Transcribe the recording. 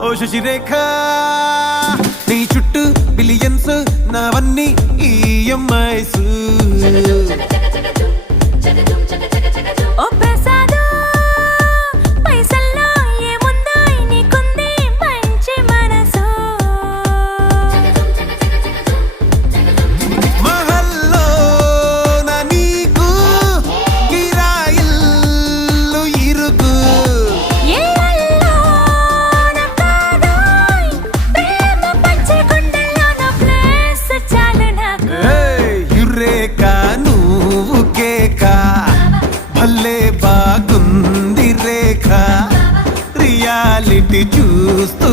ఓ శశిరేఖ నీ చుట్టూ బిలియన్స్ నావన్నీ ఈఎంఐస్ ఓ ప్రసాదు పైసల్లో ఏముందో నీకుంది మంచి మనసు మహల్లో నా నీకు కిరాయిల్లు ఇరుకు ఏళ్ళల్లో నా కాదోయ్ ప్రేమ పంచే గుండెల్లో నా ప్లేస్ చాలు నాకు యురేక నువ్వు కేక భలే బాగుంది రేఖ రియాలిటీ చూస్తూ